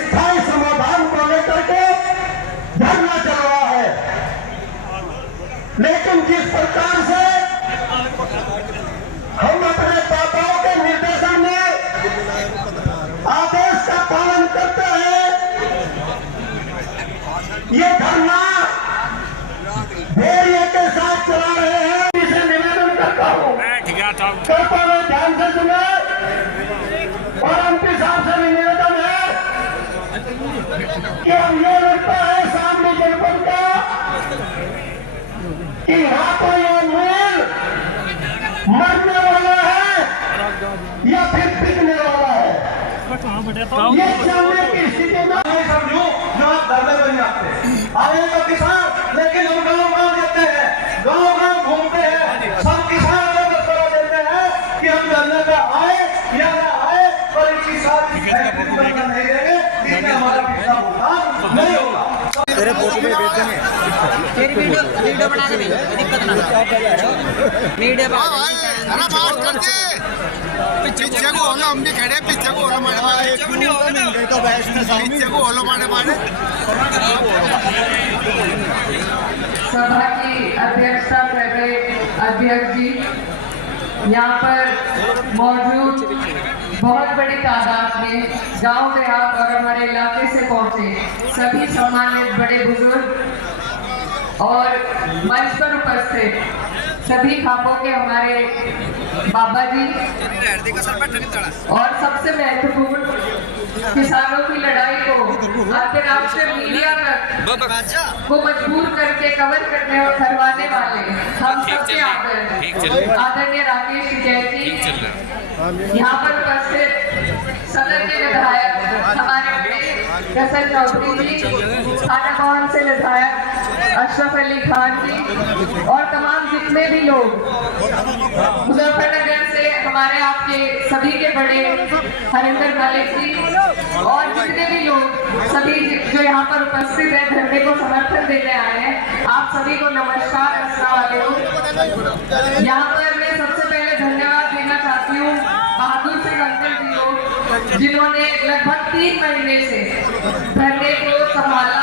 स्थायी समाधान को लेकर के धरना चल रहा है। लेकिन जिस प्रकार से हम अपने पापाओं के निर्देशन में आदेश का पालन करते हैं, ये धरना धैर्य के साथ चला रहे हैं। इसे निवेदन करता हूँ, कृपया में ध्यान से सुने और एमपी साहब से भी निवेदन है कि हम ये लगता है सामने जनपद का कि यहाँ पर ये मूल मरने वाला है या फिर बिकने वाला है, ये जानने की स्थिति में समझू जो आप धरने बन जाते हैं। आगे तो किसान, लेकिन हम गाँव देते हैं, गाँव घूमते हैं, सब किसान मशवरा देते हैं कि हम धरने पे आए या ना आए, पर इसी साथ नहीं देंगे, इसमें हमारा पिछला भुगतान नहीं होगा। तेरे फोटो में भेज देंगे, तेरी वीडियो बना के भेज, दिक्कत ना वीडियो पीछे को होलो, हम भी खड़े पीछे को होलो मारे पीछे को होलो मारे। सभा की अध्यक्षता कर रहे अध्यक्ष जी, यहाँ पर मौजूद बहुत बड़ी तादाद में गांव देहात और हमारे इलाके से पहुंचे सभी सम्मानित बड़े बुजुर्ग और मंच पर उपस्थित सभी खापों के हमारे बाबा जी, और सबसे महत्वपूर्ण किसानों की लड़ाई को अंतर्राष्ट्रीय मीडिया तक को मजबूर करके कवर करने और करवाने वाले हम सबके आदरणीय राकेश जैन जी, यहाँ पर उपस्थित सदन के विधायक हमारे बड़े रसल चौधरी जी, थाना भवन से विधायक अशरफ अली खान जी, और तमाम जितने भी लोग मुजफ्फरनगर से हमारे आपके सभी के बड़े हरिंदर मलिक जी, और जितने भी लोग सभी जो यहाँ पर उपस्थित हैं धरने को समर्थन देने आए हैं, आप सभी को नमस्कार, अस्सलाम वालेकुम। यहाँ पर मैं सबसे पहले धन्यवाद देना चाहती हूँ बहादुर सिंह अंकल जी को, जिन्होंने लगभग 3 महीने से धरने को संभाला,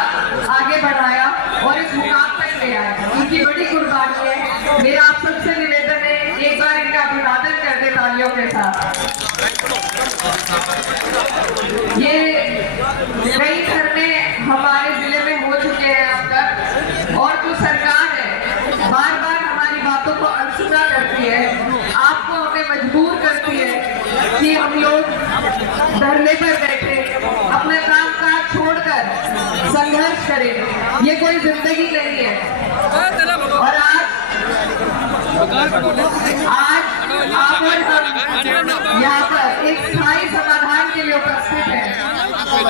आगे बढ़ाया और इस मुकाम तक ले आए। उनकी बड़ी कुर्बानी है। मेरा आप सबसे निवेदन है, एक बार इनका अभिवादन कर दे तालियों के साथ। ये कई धरने हमारे जिले में हो चुके हैं अब तक, और जो सरकार है बार बार हमारी बातों को अनसुना करती है, आपको हमें मजबूर करती है कि हम लोग धरने पर बैठे अपना काम काज छोड़कर संघर्ष करें। ये कोई जिंदगी नहीं है। और आज आप और हम यहाँ पर एक स्थायी समाधान के लिए उपस्थित हैं,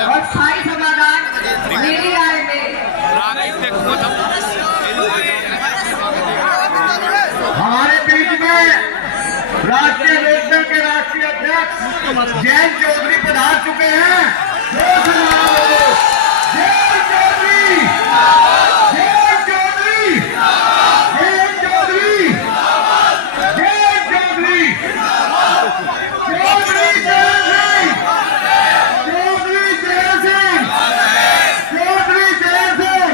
और स्थायी समाधान मेरी राय में हमारे बीच में राष्ट्रीय लोकदल के राष्ट्रीय अध्यक्ष जैन चौधरी पधार चुके हैं। जैन चौधरी, जैन चौधरी, जैन चौधरी, जैन चौधरी, चौधरी जैन सिंह, चौधरी जैन सिंह, चौधरी जैन सिंह।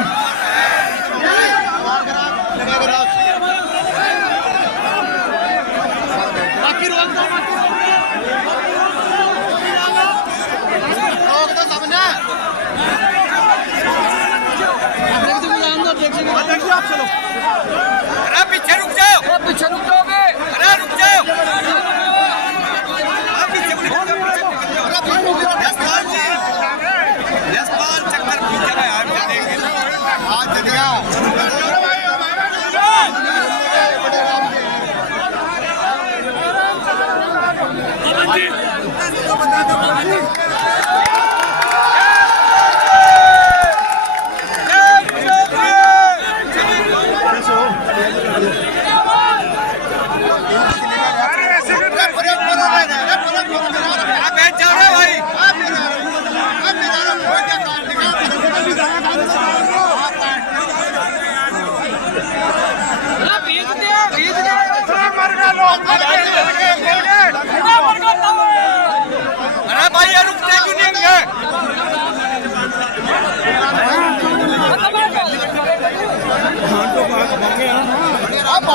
आप चलो, अरे पीछे रुक जाओ, पीछे रुक जाओगे, अरे रुक जाओ, चक्कर पीछे में आज चलेगा।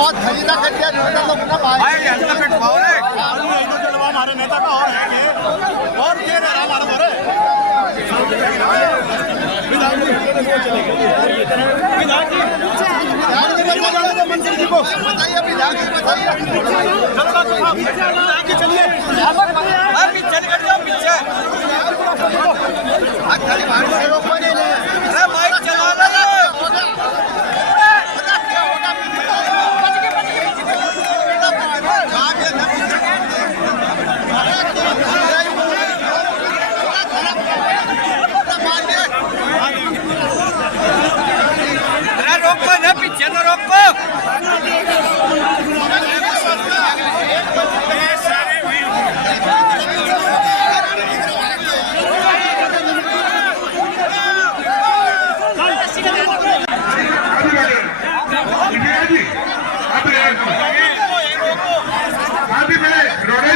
बहुत खरीदा कर दिया लोग ना भाई हल्का पेट पाओ रे हमारे नेता का और है और क्या रहा हमारा बोरे मंत्री जी को बताइए चलिए पीछे निकल जाओ पीछे अरे माइक चला रहा रोको ना पीछे ना रोको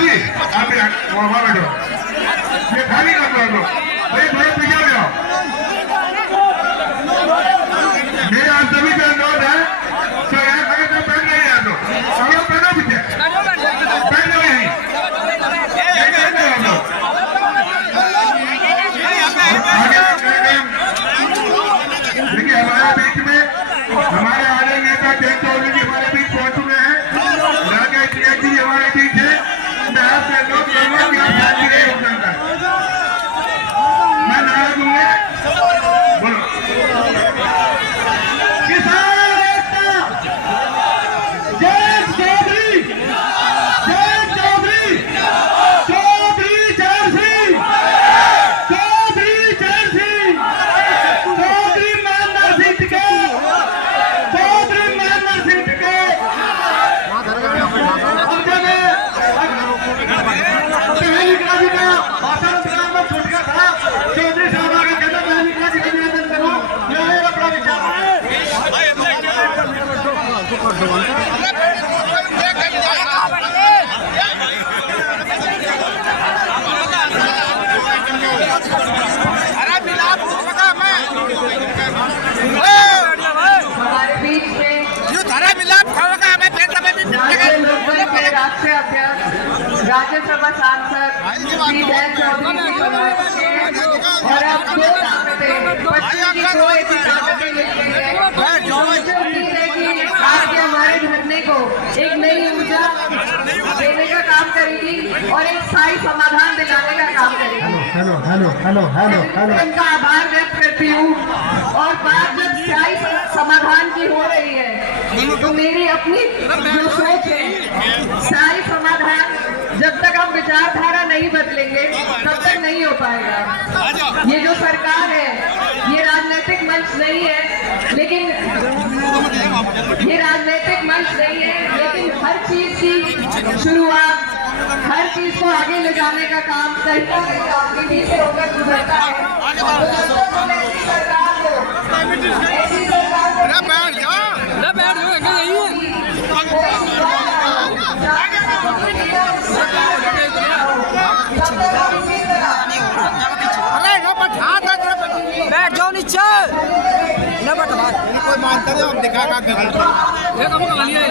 वहाँ बैठो ये खाली कर दो लोग भाई थोड़ा पीछे हो जाओ मेरे आप सभी का अनुरोध है तो यहाँ खड़े तो बैठ नहीं आ दो सब लोग बैठो पीछे बैठ जाओ यहीं देखिए हमारे बीच में हमारे आने नेता जयंत चौधरी जी हमारे बीच पहुंच चुके हैं राकेश जी हमारे बीच है मैं आपसे अनुरोध करूंगा कि आप शांति रहे योगदान करें मैं नारा दूंगा बोलो किसान एकता जयंत चौधरी जयंत चौधरी चौधरी जयंत सिंह चौधरी जयंत सिंह चौधरी महेंद्र सिंह टिके चौधरी महेंद्र सिंह टिके छूट गया था चौधरी साहब आगे कहता मैं निकला जी निवेदन करूं मैं अपना विचार हमारे बीच में राष्ट्रीय अध्यक्ष राज्यसभा सांसद श्री जयंत चौधरी जी और अब दो ताकतें पश्चिम की दो ऐसी ताकतें मिल गई है मुझे उम्मीद है कि आज के हमारे धरने को एक नई ऊर्जा देने का काम करेगी और एक स्थायी समाधान दिलाने का काम करेगी hello hello hello hello hello उनका आभार व्यक्त करती हूँ और बात जब स्थायी समाधान की हो रही है तो मेरी अपनी जो सोच है स्थायी समाधान जब तक हम विचारधारा नहीं बदलेंगे तब तक नहीं हो पाएगा। ये जो सरकार है ये राजनीतिक मंच नहीं है लेकिन हर चीज की शुरुआत हर चीज को आगे ले जाने का काम सरकार से होकर गुजरता है। ऐसी सरकार बैठ जाओ नीचे न बैठो कोई मानता है हम दिखा का ये कम कर लिए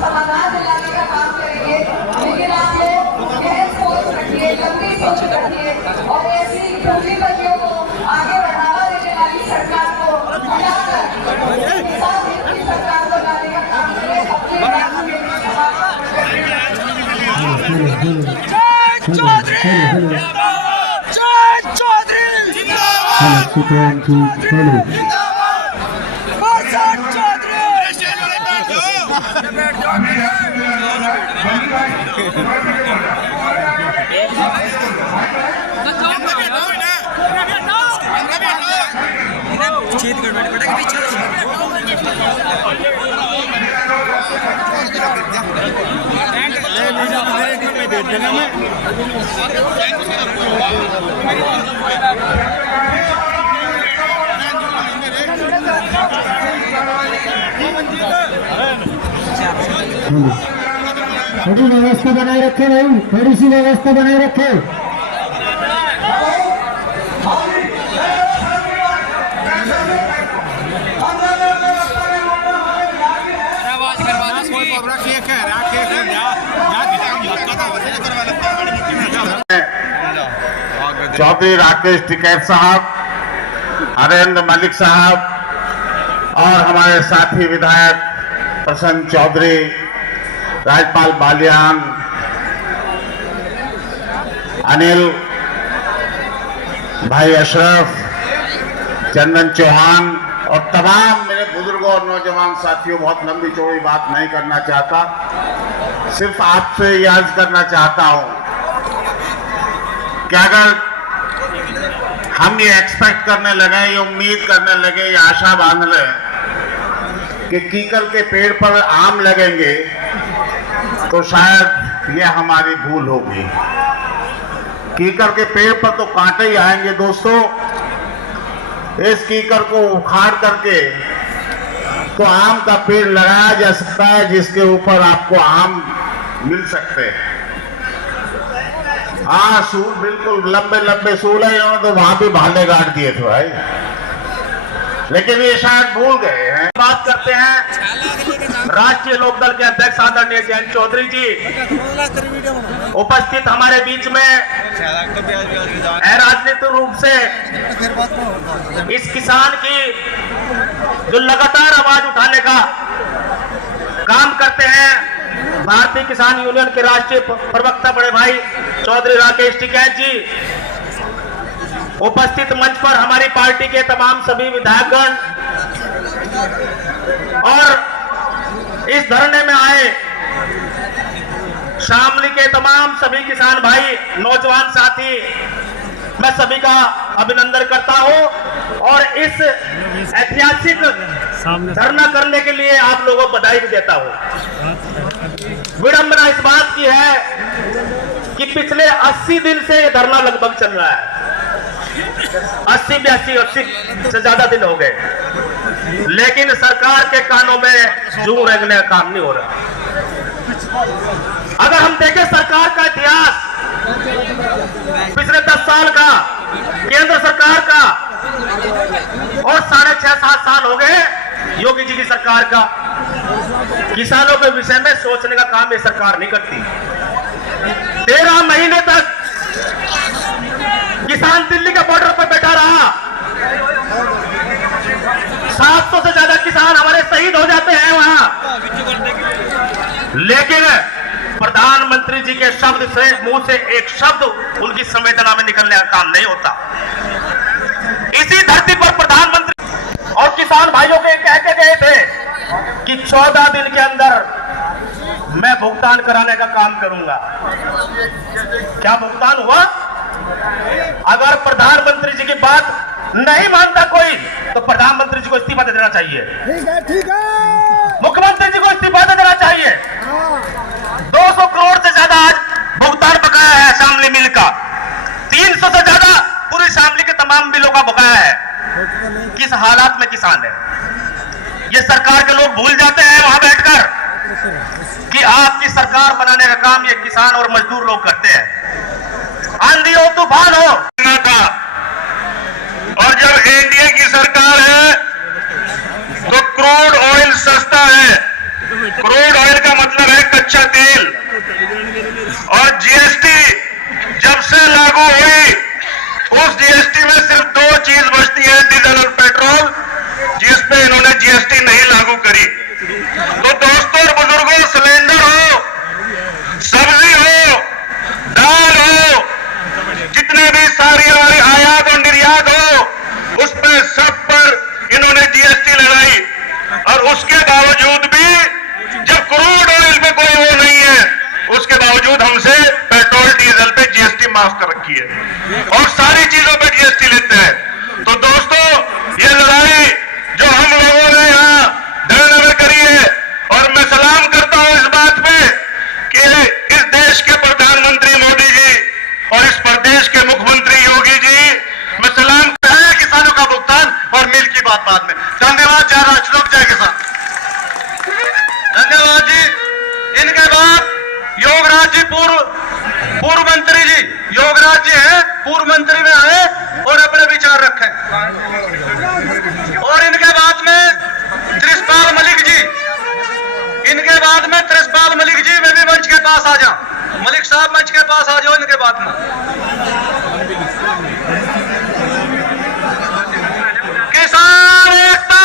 समाधान दिलाने का काम करेंगे लेकिन आप लोग गहन सोच रखिए लंबी सोच रखिए और ऐसी पूंजीपतियों को आगे बढ़ावा देने वाली सरकार को हटाकर किसान हित की सरकार को लाने का काम करें अपनी थोड़ी व्यवस्था बनाए रखे भाई, थोड़ी सी व्यवस्था बनाए रखे। चौधरी राकेश टिकैत साहब, हरेंद्र मलिक साहब और हमारे साथी विधायक प्रसन्न चौधरी, राजपाल बालियान, अनिल भाई अशरफ, चंदन चौहान और तमाम मेरे बुजुर्गों और नौजवान साथियों, बहुत लंबी चौड़ी बात नहीं करना चाहता, सिर्फ आपसे ये अर्ज करना चाहता हूं कि अगर हम ये एक्सपेक्ट करने लगे, ये उम्मीद करने लगे, ये आशा बांध ले कि कीकर के पेड़ पर आम लगेंगे, तो शायद ये हमारी भूल होगी। कीकर के पेड़ पर तो कांटे ही आएंगे दोस्तों। इस कीकर को उखाड़ करके तो आम का पेड़ लगाया जा सकता है, जिसके ऊपर आपको आम मिल सकते हैं। हाँ, सूल बिल्कुल लंबे लंबे सूल है, इन्होंने तो वहां भी भाले गाड़ दिए थे भाई, लेकिन ये शायद भूल गए हैं। बात करते हैं राष्ट्रीय लोकदल के अध्यक्ष आदरणीय जयंत चौधरी जी उपस्थित हमारे बीच में राजनीतिक रूप से इस किसान की जो लगातार आवाज उठाने का काम करते हैं, भारतीय किसान यूनियन के राष्ट्रीय प्रवक्ता बड़े भाई चौधरी राकेश टिकैत जी, उपस्थित मंच पर हमारी पार्टी के तमाम सभी विधायकगण और इस धरने में आए शामली के तमाम सभी किसान भाई, नौजवान साथी, मैं सभी का अभिनंदन करता हूं और इस ऐतिहासिक धरना करने के लिए आप लोगों को बधाई भी देता हूं। विडंबना इस बात की है कि पिछले 80 दिन से ये धरना लगभग चल रहा है, 80 से ज्यादा दिन हो गए, लेकिन सरकार के कानों में जूं रेंगने का काम नहीं हो रहा। अगर हम देखें सरकार का इतिहास पिछले 10 साल का, केंद्र सरकार का, और 6.5-7 साल हो गए योगी जी की सरकार का, किसानों के विषय में सोचने का काम ये सरकार नहीं करती। 13 महीने तक किसान दिल्ली के बॉर्डर पर बैठा रहा, 700 से ज्यादा किसान हमारे शहीद हो जाते हैं वहां, लेकिन प्रधानमंत्री जी के शब्द से, मुंह से एक शब्द उनकी संवेदना में निकलने का काम नहीं होता। इसी धरती पर प्रधानमंत्री और किसान भाइयों के कह के गए थे कि 14 दिन के अंदर मैं भुगतान कराने का काम करूंगा। क्या भुगतान हुआ? अगर प्रधानमंत्री जी की बात नहीं मानता कोई, तो प्रधानमंत्री जी को इस्तीफा दे देना चाहिए। ठीक है। मुख्यमंत्री जी को इस्तीफा दे देना चाहिए। 200 करोड़ से ज्यादा आज भुगतान बकाया है शामली मिल का, 300 से ज्यादा पूरी शामली के तमाम बिलों का बकाया है। किस हालात में किसान है, ये सरकार के लोग भूल जाते हैं वहां बैठकर कि आपकी सरकार बनाने का काम ये किसान और मजदूर लोग करते हैं। आंधी हो, तूफान हो, और जब एनडीए की सरकार है तो क्रूड ऑयल सस्ता है। क्रूड ऑयल का मतलब है कच्चा तेल, और जीएसटी जब से लागू हुई, उस जीएसटी में सिर्फ 2 चीज बचती है, डीजल और पेट्रोल, जिस पे इन्होंने जीएसटी नहीं लागू करी। तो दोस्तों और बुजुर्गों, सिलेंडर हो, सब्जी हो, दाल हो, जितने भी सारी हमारी आयात और निर्यात हो, उस पर सब पर इन्होंने जीएसटी लगाई। और उसके बावजूद भी जब क्रूड ऑयल पे कोई वो नहीं है, उसके बावजूद हमसे पेट्रोल डीजल पे जीएसटी माफ कर रखी है और सारी चीजों पे जीएसटी लेते हैं। तो दोस्तों, ये लड़ाई जो हम लोगों ने यहाँ धरने में करी है, और मैं सलाम करता हूं इस बात पे कि इस देश के प्रधानमंत्री मोदी जी और इस प्रदेश के मुख्यमंत्री योगी जी, मैं सलाम करता हूं किसानों का भुगतान और मिल की बात बाद में। धन्यवाद। जय राष्ट्र लोक, जय किसान। धन्यवाद जी। इनके बाद योगराज जी, पूर्व मंत्री जी, योगराज जी हैं, पूर्व मंत्री में आए और अपने विचार रखें। और इनके बाद में त्रिशपाल मलिक जी, इनके बाद में त्रिशपाल मलिक जी, मैं भी मंच के पास आ जाऊं। मलिक साहब मंच के पास आ जाओ इनके बाद में। किसान एकता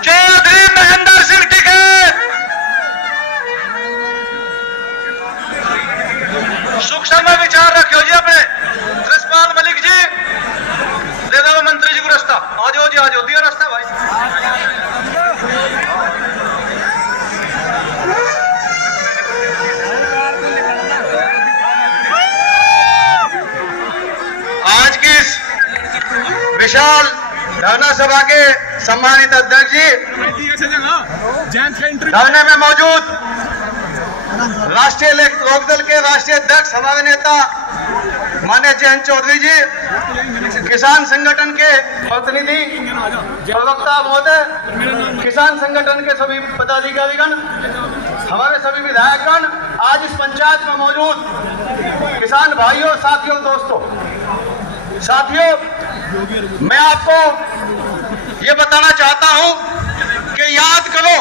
चौधरी महेंद्र सिंह टिकैत, सूक्ष्म में विचार रखियो जी अपने। कृष्णपाल मलिक जी दे दो मंत्री जी को रास्ता, आ जाओ जी, आ जाओ, दियो रास्ता भाई। आज की इस विशाल धरना सभा के सम्मानित अध्यक्ष जी, धरने में मौजूद राष्ट्रीय लोकदल के राष्ट्रीय अध्यक्ष हमारे नेता माननीय जयंत चौधरी जी, किसान संगठन के प्रतिनिधि प्रवक्ता महोदय, किसान संगठन के सभी पदाधिकारीगण, हमारे सभी विधायकगण, आज इस पंचायत में मौजूद किसान भाइयों, साथियों, दोस्तों, मैं आपको ये बताना चाहता हूं कि याद करो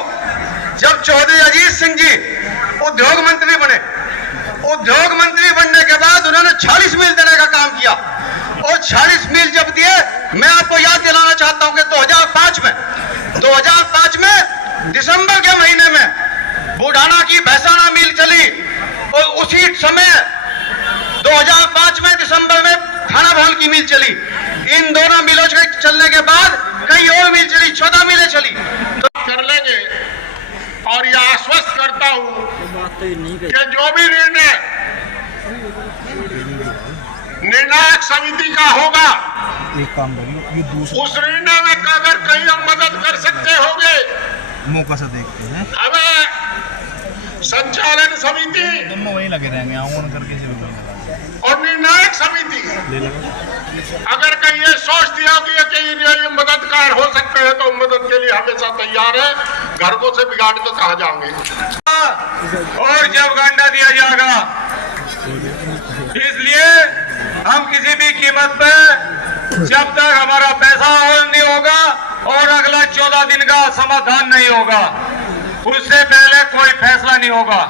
जब चौधरी अजीत सिंह जी उद्योग मंत्री बने, उद्योग मंत्री बनने के बाद उन्होंने 40 मील देने का काम किया, और 40 मील जब दिए, मैं आपको याद दिलाना चाहता हूं कि 2005 में दिसंबर के महीने में बुढ़ाना की भैंसाना मिल चली, और उसी समय 2005 में दिसंबर में थाना भवन की मिल चली। इन दोनों मिलों के चलने के बाद कई और मिल चली, 14 मिलें चली। तो कर लेंगे, और यह आश्वस्त करता हूं कि जो भी निर्णायक समिति का होगा, उस निर्णय में अगर कहीं हम मदद कर सकते होंगे, मौका से देखते हैं। हमें संचालन समिति वहीं लगे रहेंगे करके और निर्णायक समिति अगर कहीं ये सोच दिया कि ये मददगार हो सकते हैं, तो मदद के लिए हमेशा तैयार है। घर को से बिगाड़ तो कहा जाओगे, और जब गांडा दिया जाएगा, इसलिए हम किसी भी कीमत पे जब तक हमारा पैसा हल नहीं होगा और अगला 14 दिन का समाधान नहीं होगा, उससे पहले कोई फैसला नहीं होगा।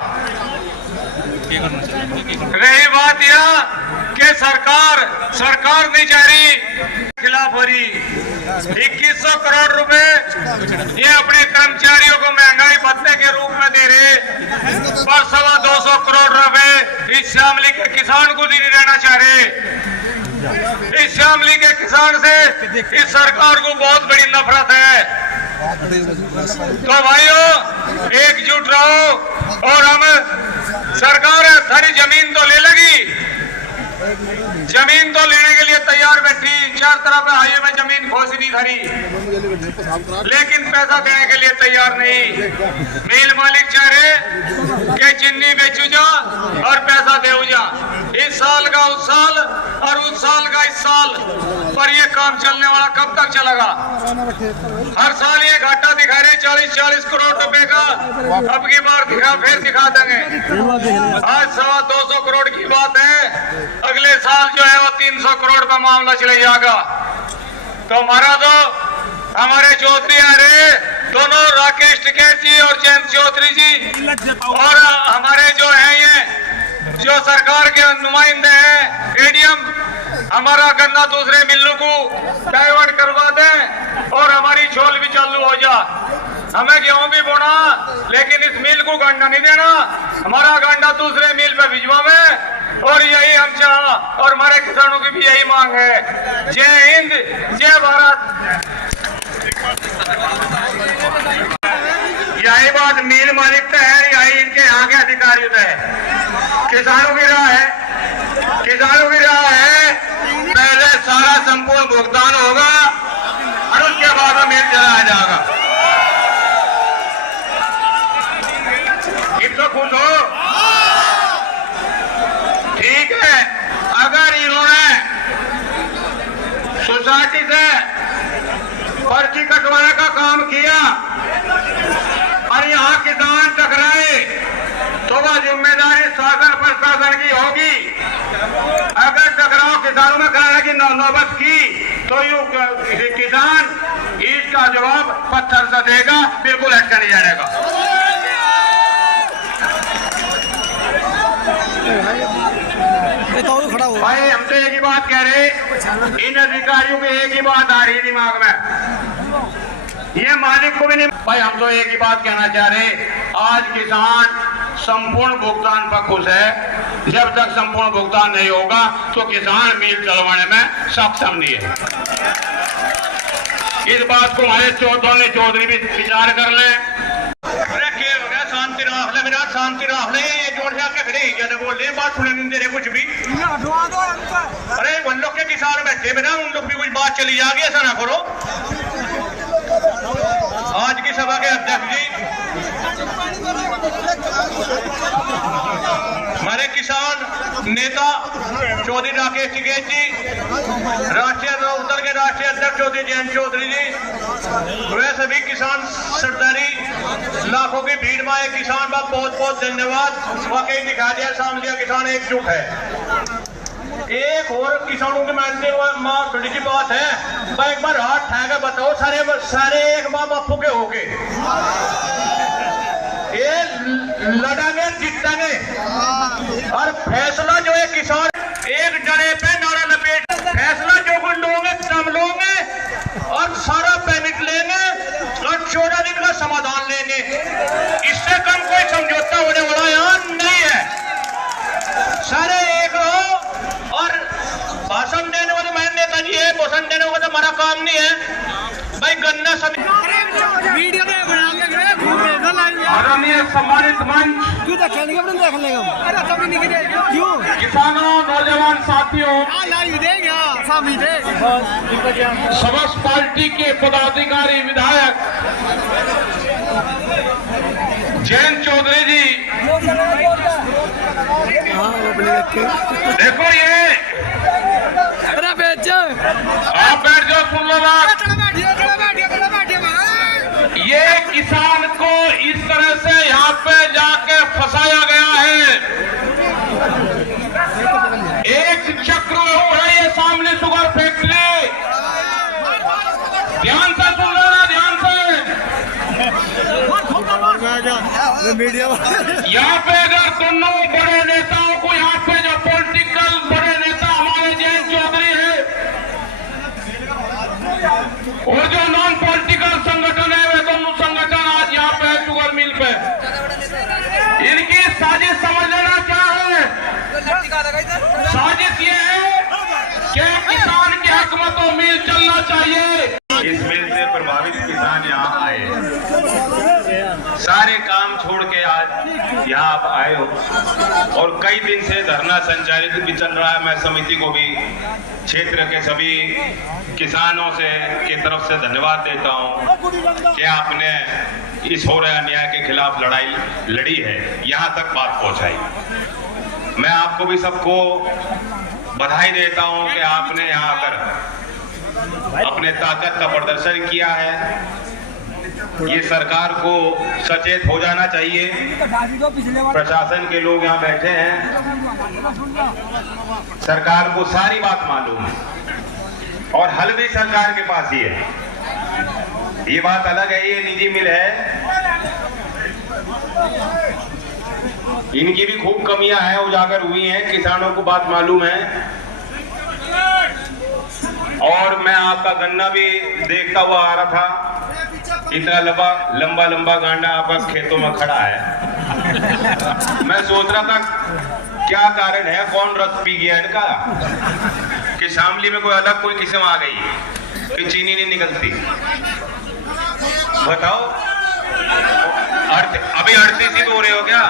रही बात यह कि सरकार नहीं चाह रही, खिलाफ हो रही। 2100 करोड़ रुपए ये अपने कर्मचारियों को महंगाई भत्ते के रूप में दे रहे, पर 225 करोड़ रुपए इस शामली के किसान को नहीं देना चाह रहे। इस शामली के किसान से इस सरकार को बहुत बड़ी नफरत है। तो भाइयों, एकजुट रहो, और हम सरकार थारी जमीन तो ले लगी, जमीन तो लेने के लिए तैयार बैठी, 4 तरफ हाईवे में जमीन घोषणी धरी, लेकिन पैसा देने के लिए तैयार नहीं। मिल मालिक चाह रहे कि चिन्नी बेचू जा और पैसा दे जा, इस साल का उस साल और उस साल का इस साल, पर ये काम चलने वाला कब तक चलेगा? हर साल ये घाटा दिखा रहे 40-40 करोड़ रुपए का, अब की बार फिर दिखा देंगे। आज 225 करोड़ की बात है, अगले साल जो है वो 300 करोड़ का मामला चले जाएगा। तो हमारे चौधरी आ रहे दोनों, राकेश टिकैत जी और जयंत चौधरी जी, और हमारे जो हैं ये जो सरकार के नुमाइंदे हैं, एडीएम, हमारा गन्ना दूसरे मिलों को डाइवर्ट करवा दें और हमारी छोल भी चालू हो जा। हमें गेहूं भी बोना, लेकिन इस मिल को गंडा नहीं देना, हमारा गंडा दूसरे मिल पे भिजवा में, और यही हम चाह, और हमारे किसानों की भी यही मांग है। जय हिंद, जय भारत। यही बात मिल मालिक तो है, यही इनके यहाँ के अधिकारी तो है। किसानों की राह है, किसानों की राह है, पहले सारा संपूर्ण भुगतान होगा और उसके बाद मिल चलाया जाएगा। तो खुश हो, ठीक है। अगर इन्होंने सोसाइटी से पर्ची कटवाने का काम किया और यहाँ किसान टकराए, तो वह जिम्मेदारी शासन प्रशासन की होगी। अगर टकराव किसानों में कराने की नौबत की, तो ये किसान इसका जवाब पत्थर से देगा, बिल्कुल हटका नहीं जाने का। भाई हम तो एक ही बात कह रहे, इन अधिकारियों की एक ही बात आ रही है दिमाग में, ये मालिक को भी नहीं। भाई हम तो एक ही बात कहना चाह रहे, आज किसान संपूर्ण भुगतान पर खुश है, जब तक संपूर्ण भुगतान नहीं होगा तो किसान मिल चलवाने में सक्षम नहीं है। इस बात को हमारे चौधरी भी विचार कर लें। शांति राख ले मेरा, शांति राख ले, ये जोड़ से आके खड़े क्या बोल रहे, बात सुने नहीं दे रहे कुछ भी। अरे उन लोग के किसान बैठे बिना, उन लोग भी कुछ बात चली जाएगी, ऐसा ना करो। आज की सभा के अध्यक्ष जी, हमारे किसान नेता चौधरी राकेश टिकैत जी, राष्ट्रीय उत्तर के राष्ट्रीय अध्यक्ष चौधरी जयंत चौधरी जी, वे सभी किसान सरदारी लाखों की भीड़ में एक किसान बाप बहुत बहुत धन्यवाद। वाकई दिखा दिया सामने किसान एकजुट है। एक और किसानों के मानते माँ थोड़ी सी बात है, तो एक बार हाथ ठा के बताओ सारे एक माँ बापू के हो गए, ये लड़ांगे जीतेंगे। और फैसला जो है किसान एक जड़े पे नारा लपेट, फैसला जो कुछ लोगे तम लोगे और सारा पेमेंट लेंगे और 14 दिन का समाधान लेंगे। इससे कम कोई समझौता होने वाला यहाँ नहीं है। सारे एक रहो और भाषण देने वाले मैं नेता जी है, भाषण देने वाला तो हमारा काम नहीं है। भाई गन्ना सभी आदरणीय सम्मानित मंच, किसानों, नौजवान साथियों, समस्त पार्टी के पदाधिकारी, विधायक जयंत चौधरी जी, देखो ये आप बैठ जाओ, सुन लो बात। ये किसान को इस तरह से यहाँ पे जाके फंसाया गया है। एक चक्रव्यूह है ये सामने शुगर फैक्ट्री, ध्यान से सुन लेना, ध्यान से। यहाँ पे अगर दोनों बड़े नेताओं को, यहाँ पे जो पॉलिटिकल बड़े नेता हमारे जयंत चौधरी है और जो नॉन पॉलिटिकल संगठन है, वे दोनों संगठन आज यहाँ पे शुगर मिल पे, इनकी साजिश समझ लेना क्या है। साजिश ये है कि किसान के हक में तो मिल चलना चाहिए। इस मिल से प्रभावित किसान यहाँ आए, सारे काम छोड़ के आज यहाँ आप आए हो और कई दिन से धरना संचालित भी चल रहा है। मैं समिति को भी, क्षेत्र के सभी किसानों से की तरफ से धन्यवाद देता हूँ कि आपने इस हो रहे अन्याय के खिलाफ लड़ाई लड़ी है, यहाँ तक बात पहुँचाई। मैं आपको भी सबको बधाई देता हूँ कि आपने यहाँ आकर अपने ताकत का प्रदर्शन किया है। ये सरकार को सचेत हो जाना चाहिए। प्रशासन के लोग यहाँ बैठे हैं, सरकार को सारी बात मालूम है और हल भी सरकार के पास ही है। ये बात अलग है, ये निजी मिल है, इनकी भी खूब कमियां हैं, उजागर हुई हैं, किसानों को बात मालूम है। और मैं आपका गन्ना भी देखता हुआ आ रहा था, इतना लंबा लंबा गांडा आपका खेतों में खड़ा है। मैं सोच रहा था क्या कारण है, कौन रस पी गया इनका कि शामली में कोई अलग कोई किस्म आ गई कि चीनी नहीं निकलती। बताओ, अभी 38 हो रहे हो क्या?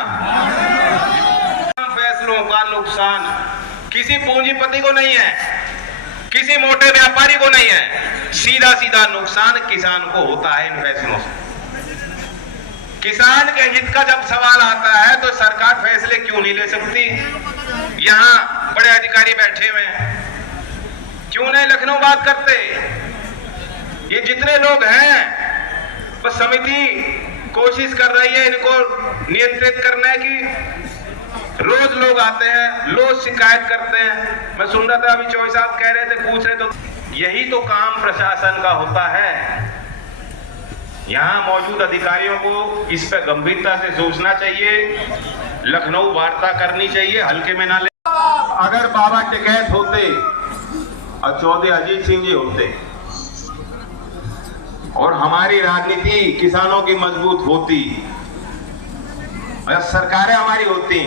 फैसलों का नुकसान किसी पूंजीपति को नहीं है, किसी मोटे व्यापारी को नहीं है, सीधा सीधा नुकसान किसान को होता है इन फैसलों से। किसान के हित का जब सवाल आता है तो सरकार फैसले क्यों नहीं ले सकती? यहाँ बड़े अधिकारी बैठे हुए हैं, क्यों नहीं लखनऊ बात करते? ये जितने लोग हैं, बस समिति कोशिश कर रही है इनको नियंत्रित करने की। रोज लोग आते हैं, रोज शिकायत करते हैं। मैं सुन रहा था अभी चौधरी साहब कह रहे थे, पूछ रहे तो यही तो काम प्रशासन का होता है। यहाँ मौजूद अधिकारियों को इस पर गंभीरता से सोचना चाहिए, लखनऊ वार्ता करनी चाहिए, हल्के में ना ले। अगर बाबा टिकैत होते और चौधरी अजीत सिंह जी होते और हमारी राजनीति किसानों की मजबूत होती और सरकारें हमारी होती,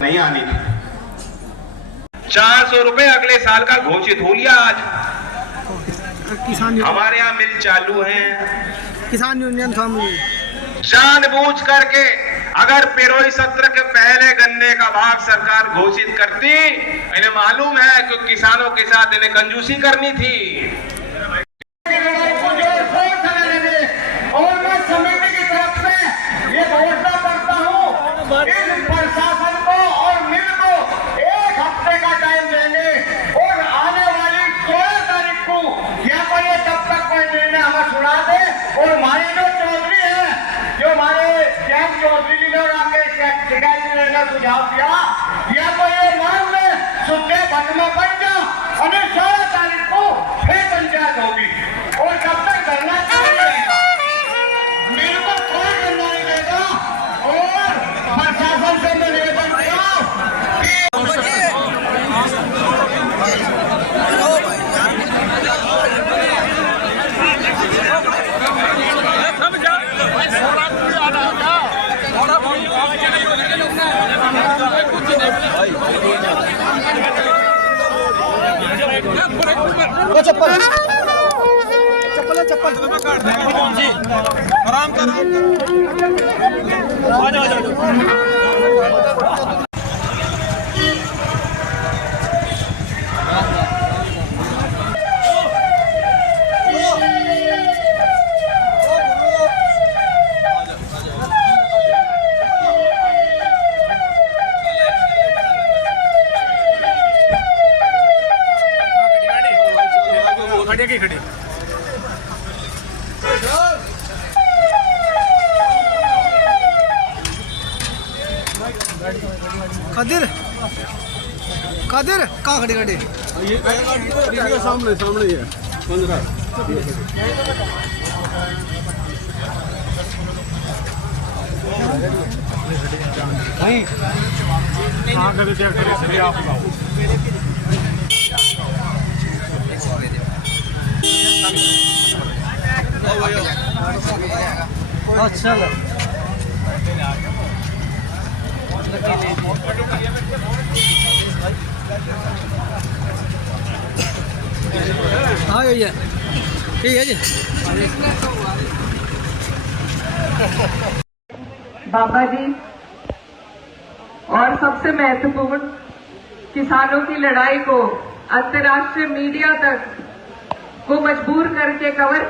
नहीं आनी थी। 400 रुपए अगले साल का घोषित हो लिया। आज हमारे यहाँ मिल चालू है, किसान यूनियन जानबूझ करके अगर पिरोई सत्र के पहले गन्ने का भाव सरकार घोषित करती, इन्हें मालूम है कि किसानों के साथ इन्हें कंजूसी करनी थी। और मैं समिति की तरफ से ये घोषणा करता हूँ, इस प्रशासन को और मिल को 1 हफ्ते का टाइम देंगे और आने वाली 16 तारीख को या कोई तब तक कोई निर्णय हमें सुना दे। और हमारे जो चौधरी है, जो हमारे जैन चौधरी जी ने आके शिकायत निर्णय सुझाव दिया, या तो ये मान ले सुनते बंद में बन जा और 16 तारीख को फिर पंचायत होगी और तब तक धरना चालू रहेगा। मेरे को कोई करना नहीं देगा और प्रशासन से मैं निवेदन किया चप्पल जी आराम कर खड़ी कादिर कादिर कहाँ खड़ी गाड़ी? ये सामने सामने ही है 15। कहाँ खड़ी थे? आप अच्छा हाँ ये ठीक है जी। बाबा जी, और सबसे महत्वपूर्ण, किसानों की लड़ाई को अंतर्राष्ट्रीय मीडिया तक को मजबूर करके कवर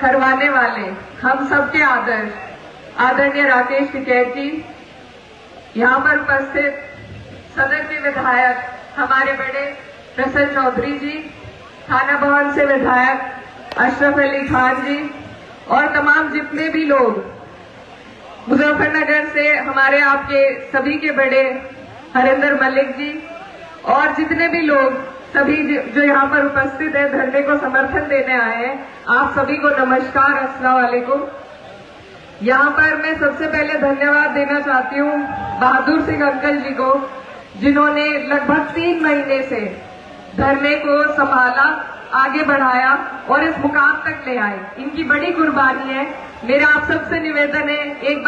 करवाने वाले हम सबके आदरणीय राकेश टिकैत जी, यहाँ पर उपस्थित सदर के विधायक हमारे बड़े प्रसन्न चौधरी जी, थाना भवन से विधायक अशरफ अली खान जी और तमाम जितने भी लोग, मुजफ्फरनगर से हमारे आपके सभी के बड़े हरिंदर मलिक जी और जितने भी लोग सभी जो यहाँ पर उपस्थित है, धरने को समर्थन देने आए हैं, आप सभी को नमस्कार, अस्सलाम वालेकुम। यहाँ पर मैं सबसे पहले धन्यवाद देना चाहती हूँ बहादुर सिंह अंकल जी को, जिन्होंने लगभग 3 महीने से धरने को संभाला, आगे बढ़ाया और इस मुकाम तक ले आए। इनकी बड़ी कुर्बानी है। मेरा आप सबसे निवेदन है, एक